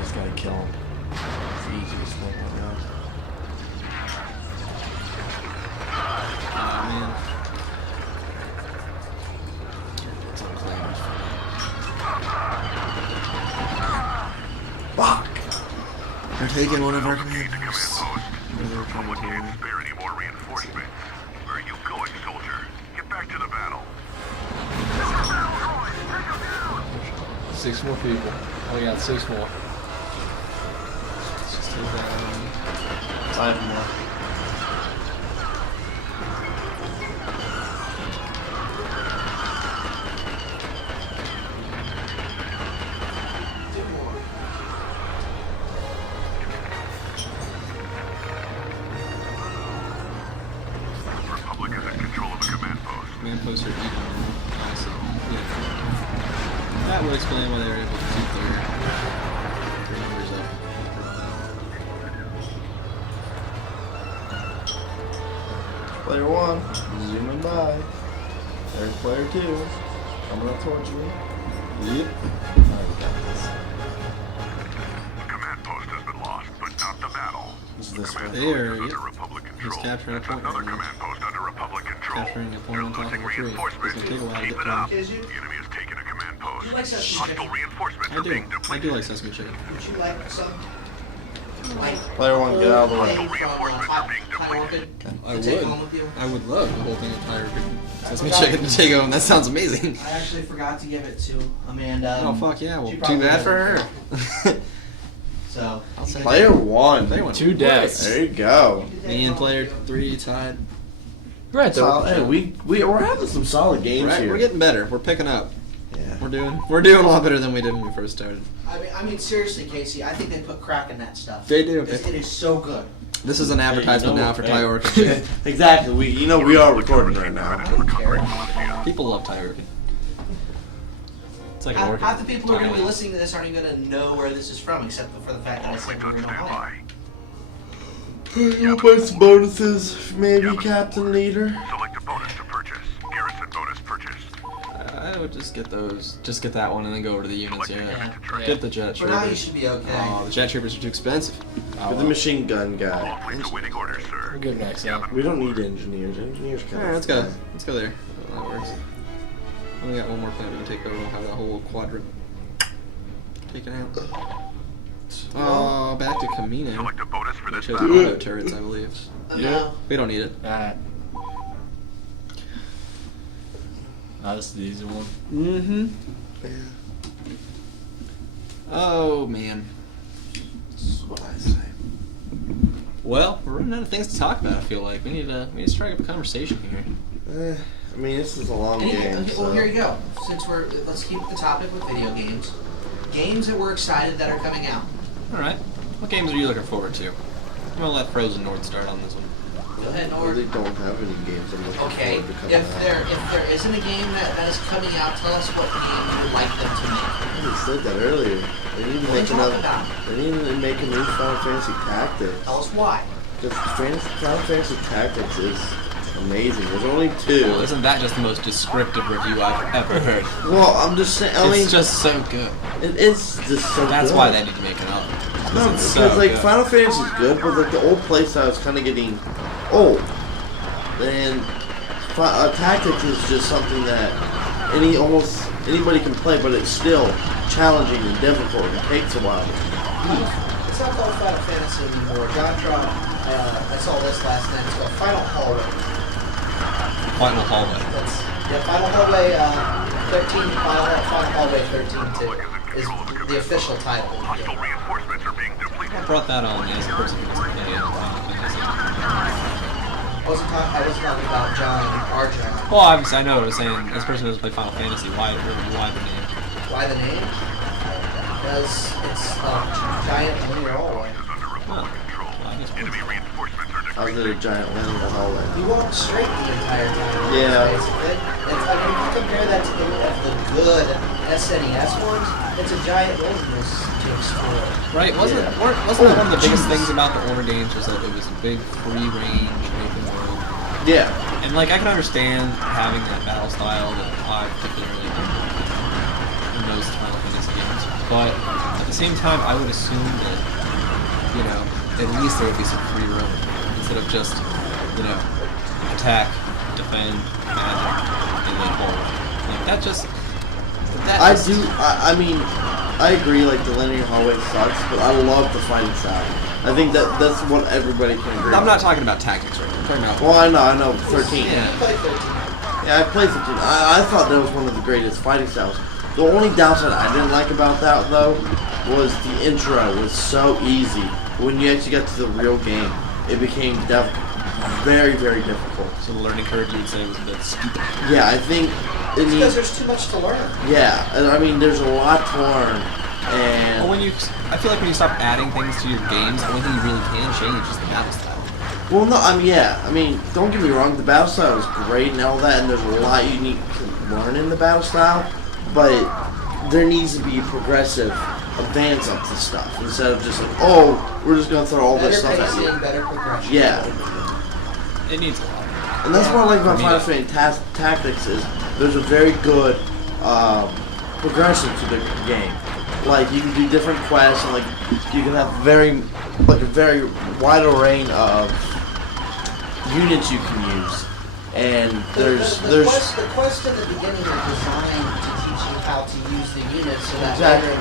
just gotta kill him. It's the easiest thing right now. Oh man. It's on claimers for me. Fuck! They're taking one of our commanders. Someone can't spare any more reinforcements. Where are you going, soldier? Get back to the battle. 6 more people. Oh, we got 6 more. Let's just take that one. 5 more. Republic is in control of a command post. Command posts are even. Also, yeah. That would explain why they were able to keep their numbers up. Player 1, zooming by. There's player 2, coming up towards me. Yep. Alright, we got this. The command post has been lost, but not the battle. This is this Command way. There, post is yep. under Republic He's control. capturing a That's point another right now. command post under Republic control. Capturing a point on top of Losing a tree. It's reinforcements. gonna take a while to Keep get it up. to Is you? The enemy has taken a command post. You like sesame Hostile chicken? reinforcements I are do. being I depleted. do like sesame chicken. Would you like some? Like Player 1, get out of the way. thing from High Orchid I to take would. home with you? I would love the whole thing of Tyre Sesame forgot. chicken to take home. That sounds amazing. I actually forgot to give it to Amanda. Oh fuck yeah! Well, She too probably bad for her. doesn't So I'll say Player 1. Player 1. 2 deaths. There you go. Me and player 3 tied. Right, so Hey, we're having some solid games Right, here. we're getting better. We're picking up. Yeah. We're doing a lot better than we did when we first started. I mean, seriously, Casey, I think they put crack in that stuff. They do. It is so good. This is an advertisement now for Thai Orchid. Exactly. We are recording right now. I don't care. People love Thai Orchid. It's like an orchid. Half the people who are going to be listening to this aren't even going to know where this is from, except for the fact that I said we were going to home. You'll put some bonuses, maybe, Captain Leader. Select a bonus to purchase. Garrison bonus purchase. I would just get those. Just get that one and then go over to the units. Yeah. Yeah. Get the jet For now, you troopers. should be okay. Oh, the jet troopers are too expensive. Get the machine gun guy. Complete the winning order, sir. we're good next up. We don't need engineers. Engineers kind Alright, of. let's go. Let's go there. That works. We got one more planet we can take over. We'll have that whole quadrant taken out. Oh, back to Camino. Select a bonus for this Chose battle. auto turrets, I believe. No. We don't need it. Alright. Ah, this is the easy one. Mm-hmm. Oh man. That's what I say. Well, we're running out of things to talk about. I feel like we need to strike up a conversation here. I mean, this is a long game. Okay, So. well, here you go. Since let's keep the topic with video games. Games that we're excited that are coming out. All right. What games are you looking forward to? I'm gonna let FrozenNord start on this one. Go ahead, I Nord. really don't have any games I'm looking Okay, forward to coming if out. there isn't a game that is coming out, tell us what game you would like them to make. I just said that earlier. They need to What are you make talking another. about? They need to make a new Final Fantasy Tactics. Tell us why. Because Final Fantasy Tactics is amazing. There's only 2. Well, isn't that just the most descriptive review I've ever heard? Well, I'm just saying. I mean, It's just so good. it is just so That's good. why they need to make it up. No, It's because so like good. Final Fantasy is good, but like the old playstyle is kind of getting old. And Tactics is just something that almost anybody can play, but it's still challenging and difficult. It takes a while. It's not called Final Fantasy anymore. John dropped, I saw this last night, it's called Final Hallway. Final hallway. Final Hallway 13, Final Hallway 13 too, is the official title. Hostile reinforcements are being depleted. I brought that on as a person who doesn't play Final Fantasy. I wasn't talking about John, our John. Well, obviously, I know what I was saying. As a person who doesn't play Final Fantasy, why the name? Why the name? Because it's a giant linear hallway. Oh, well, I guess Enemy reinforcements are I was in a giant land in the hallway. You walk straight the entire time. Yeah. Basically. It's like if you compare that to any of the good SNES ones, it's a giant wilderness to explore. Right? Wasn't that one of the biggest things about the older games was that it was a big free range open world? Yeah. And like I can understand having that battle style that I particularly like in most Final Fantasy games. but at the same time, I would assume that, you know, at least there would be some free roam instead of just, you know, attack, defend, magic, and then hold. Like that just. I mean, I agree. Like the linear hallway sucks, but I love the fighting style. I think that's what everybody can agree. I'm not talking about tactics right now. I'm talking about. Well, I know. 13. Yeah. Play 13. Yeah, I played 13. I thought that was one of the greatest fighting styles. The only downside I didn't like about that, though, was the intro was so easy. When you actually got to the real game, it became very, very difficult. So the learning curve, you would say, was a bit steep. Yeah, I think it It's because needs... there's too much to learn. Yeah, and I mean, there's a lot to learn, and... Well, I feel like when you stop adding things to your games, the only thing you really can change is the battle style. Well, no, I mean, yeah. I mean, don't get me wrong, the battle style is great and all that, and there's a lot you need to learn in the battle style, but there needs to be progressive advance up to stuff instead of just like, oh, we're just gonna throw all this stuff at you. Better progression. Yeah, It needs a lot. and that's what I like about For me, Final Fantasy Tactics is there's a very good progression to the game. Like you can do different quests, and like you can have a very wide array of units you can use, and The quests in the beginning are designed to teach you how to use the units so that later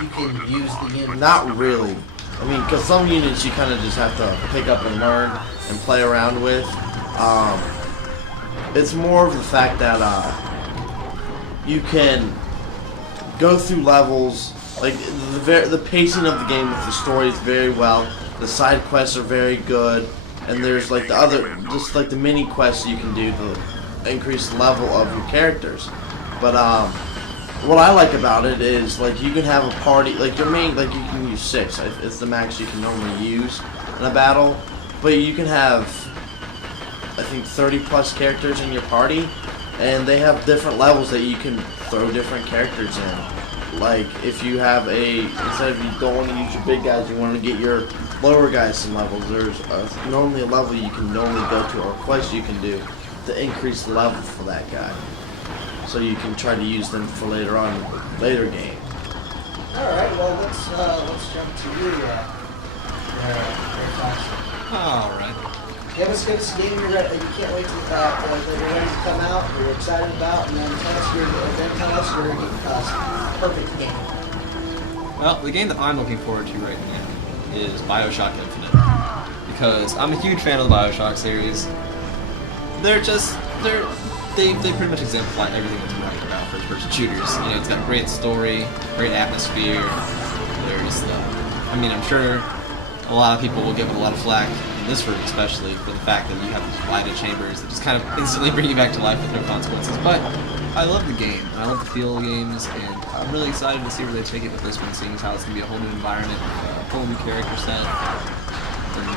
in the game you can use the units. Not really. I mean, because some units you kind of just have to pick up and learn and play around with. It's more of the fact that you can go through levels. Like the pacing of the game with the story is very well. The side quests are very good, and there's like just like the mini quests you can do to increase the level of your characters. But what I like about it is like you can have a party, like your main, like you can use 6. It's the max you can normally use in a battle, but you can have I think 30 plus characters in your party, and they have different levels that you can throw different characters in. Like if you have instead of you don't want to use your big guys, you want to get your lower guys some levels. There's normally a level you can normally go to or a quest you can do to increase the level for that guy. So you can try to use them for later game. All right, well let's jump to you, JustGreyFox. All right. Give us a game you can't wait to that you're ready to come out, you're excited about, and then tell us your perfect game. Well, the game that I'm looking forward to right now is BioShock Infinite, because I'm a huge fan of the BioShock series. They pretty much exemplify everything that's right about first-person shooters. You know, it's got a great story, great atmosphere. I'm sure a lot of people will give it a lot of flack in this room, especially for the fact that you have these lighted chambers that just kind of instantly bring you back to life with no consequences. But I love the game. I love the feel of the games, and I'm really excited to see where they take it with this one, seeing as how it's going to be a whole new environment, a whole new character set. And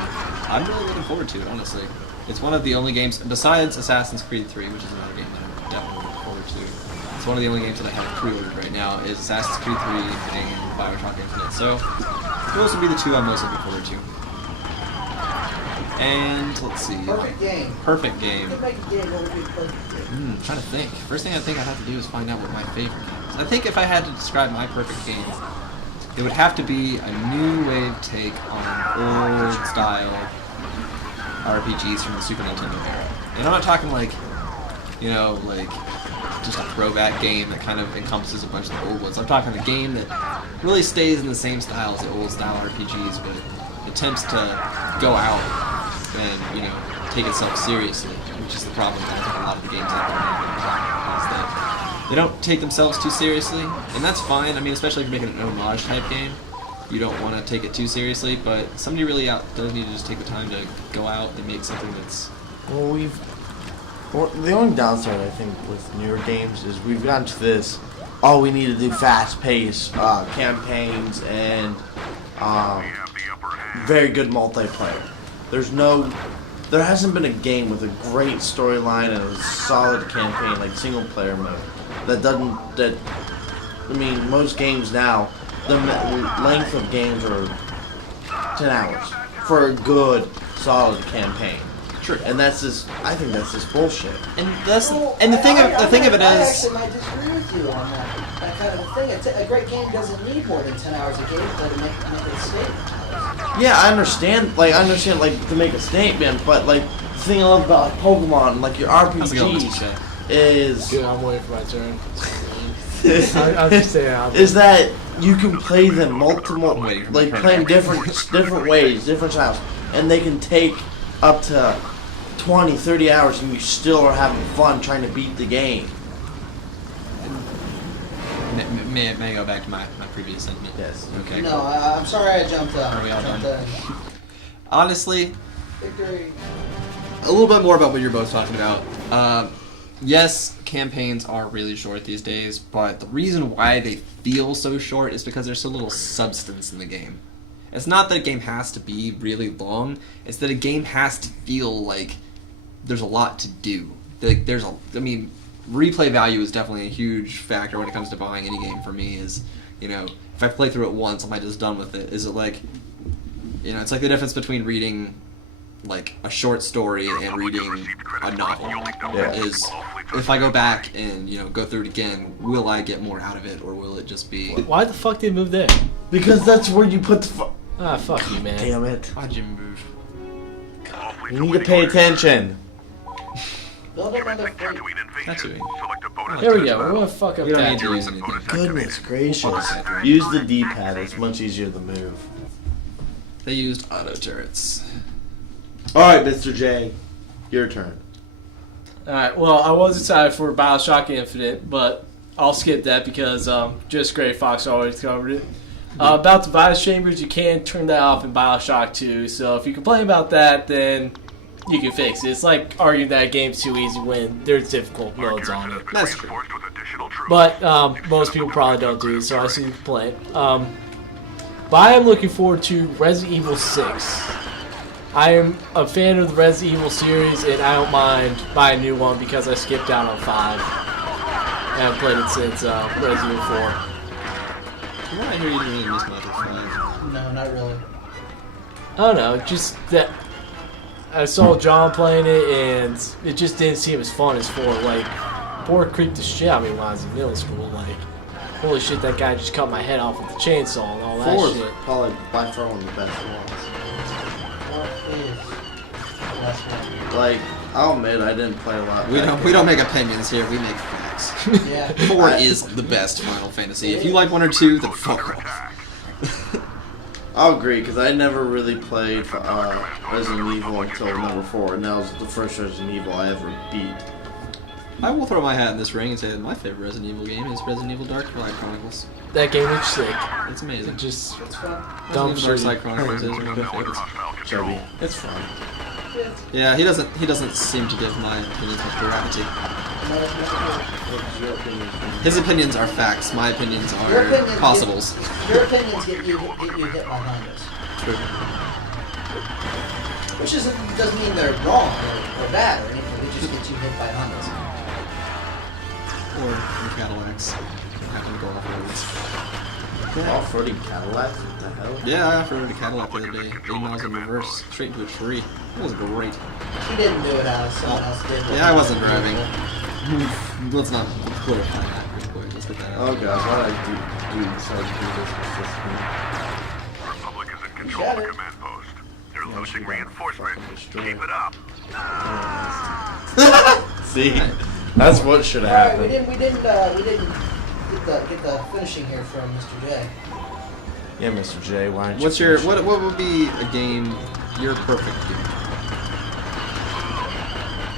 I'm really looking forward to it, honestly. It's one of the only games, besides Assassin's Creed 3, which is another game that I'm definitely looking forward to. It's one of the only games that I have pre-ordered right now is Assassin's Creed 3 and BioShock Infinite. So those would be the two I'm most looking forward to. And let's see. Perfect game. Perfect game. What would be a perfect game? Trying to think. First thing I think I'd have to do is find out what my favorite game is. I think if I had to describe my perfect game, it would have to be a new wave take on old style RPGs from the Super Nintendo era. And I'm not talking like just a throwback game that kind of encompasses a bunch of the old ones. I'm talking a game that really stays in the same style as the old style RPGs, but attempts to go out and, take itself seriously, which is the problem that I think a lot of the games out there now is that they don't take themselves too seriously, and that's fine. I mean, especially if you're making an homage type game. You don't want to take it too seriously, but somebody really does need to just take the time to go out and make something that's... Well, the only downside, I think, with newer games is we've gotten to this, we need to do fast-paced campaigns and very good multiplayer. There hasn't been a game with a great storyline and a solid campaign, like single-player mode, most games now, the length of games are 10 hours for a good, solid campaign. True. And that's just, I think that's just bullshit. And that's and the thing of it I is. actually might disagree with you on that kind of a thing. A great game doesn't need more than 10 hours of gameplay to make it a statement. Yeah, I understand, like, to make a statement, but, like, the thing I love about Pokemon, like, your How's it going, RPGs Mr.Jay? is... Dude, I'm waiting for my turn. I'm just saying. is that you can play them multiple, I'm waiting for my like, turn. play them different ways, different styles, and they can take up to 20, 30 hours, and you still are having fun trying to beat the game. May I go back to my previous sentiment? Yes. Okay. No, I'm sorry I jumped up. Are we all Jumped done? in. Honestly, Victory. a little bit more about what you're both talking about. Yes, campaigns are really short these days, but the reason why they feel so short is because there's so little substance in the game. It's not that a game has to be really long, it's that a game has to feel like there's a lot to do. Like replay value is definitely a huge factor when it comes to buying any game for me. Is, if I play through it once, am I just done with it? Is it like, it's like the difference between reading like a short story and reading a novel. Yeah. Is if I go back and go through it again, will I get more out of it, or will it just be? Why the fuck did you move there? Because that's where you put the Ah, fuck you, man. Damn it. Why'd you move? You need to pay attention. Build another fleet. That's it. There we go. We're gonna fuck up We don't that need to dude. use anything. Goodness gracious. Use the D-pad, it's much easier to move. They used auto turrets. Alright, Mr. J, your turn. Alright, well, I was excited for Bioshock Infinite, but I'll skip that because JustGreyFox always covered it. About the Virus Chambers, you can turn that off in Bioshock 2, so if you complain about that, then you can fix it. It's like arguing that a game's too easy when there's difficult modes on it. That's true. But most people probably don't do it, so I see the complaint. But I am looking forward to Resident Evil 6. I am a fan of the Resident Evil series, and I don't mind buying a new one because I skipped out on 5. I haven't played it since Resident Evil 4. From what I hear, you didn't really miss much of 5. No, not really. I don't know, just that I saw John playing it, and it just didn't seem as fun as 4. Like, 4 creeped the shit out of me when I was in middle school. Like, holy shit, that guy just cut my head off with the chainsaw and all that 4 is shit. probably by far one of the best ones. What is the last one? Like, I'll admit I didn't play a lot. We don't make opinions here. We make facts. Yeah. 4 is the best Final Fantasy. If you like 1 or 2, then fuck off. I'll agree, because I never really played Resident Evil until number 4, and that was the first Resident Evil I ever beat. I will throw my hat in this ring and say that my favorite Resident Evil game is Resident Evil Dark Chronicles. That game was sick. It's amazing. Just It's fun. dumb Resident Evil shit. Dark Chronicles is one of my favorites. Chubby. It's fun. Yeah, he doesn't seem to give my opinions much gravity. What's your opinion? His opinions are facts. My opinions Your are opinions possibles. Your opinions get you hit behind us. True. Which doesn't mean they're wrong or bad or anything. It just gets you hit by Hondas. Or in Cadillacs. Happen to go off roads. Off-roading Cadillacs? What the hell? Yeah, I off-roaded a Cadillac the other day. 80 miles in reverse, straight into a tree. It was great. He didn't do it, Alex. Someone else did. Yeah, I wasn't driving. Let's not clarify that real quick. Let's get that out. Oh gosh, why did I decide to do this? It's just me. Republic is in control of the command post. They're losing reinforcements. Keep it up. See? That's what should All right, happen. we didn't get the finishing here from Mr. J. Yeah, Mr. J, why don't you What's your finish it? what would be a game your perfect game?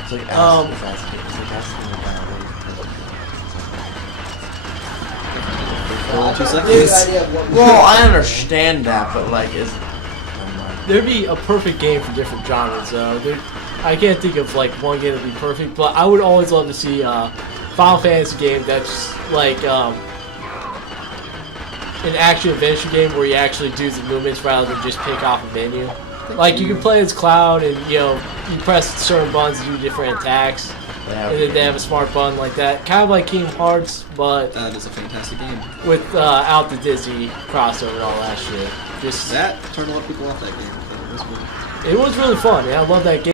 It's like asking about Hold on 2 I seconds. have a good idea of what Well, I understand that, but like, There'd be a perfect game for different genres, though. I can't think of like one game that'd be perfect, but I would always love to see a Final Fantasy game that's like an action adventure game where you actually do the movements rather than just pick off a menu. Like you can play as Cloud, and you press certain buttons to do different attacks, and then they have a smart button like that, kind of like Kingdom Hearts, but That is a fantastic game. without the Disney crossover and all that shit. Just That turned a lot of people off that game. It was good. it was really fun. Yeah, I love that game.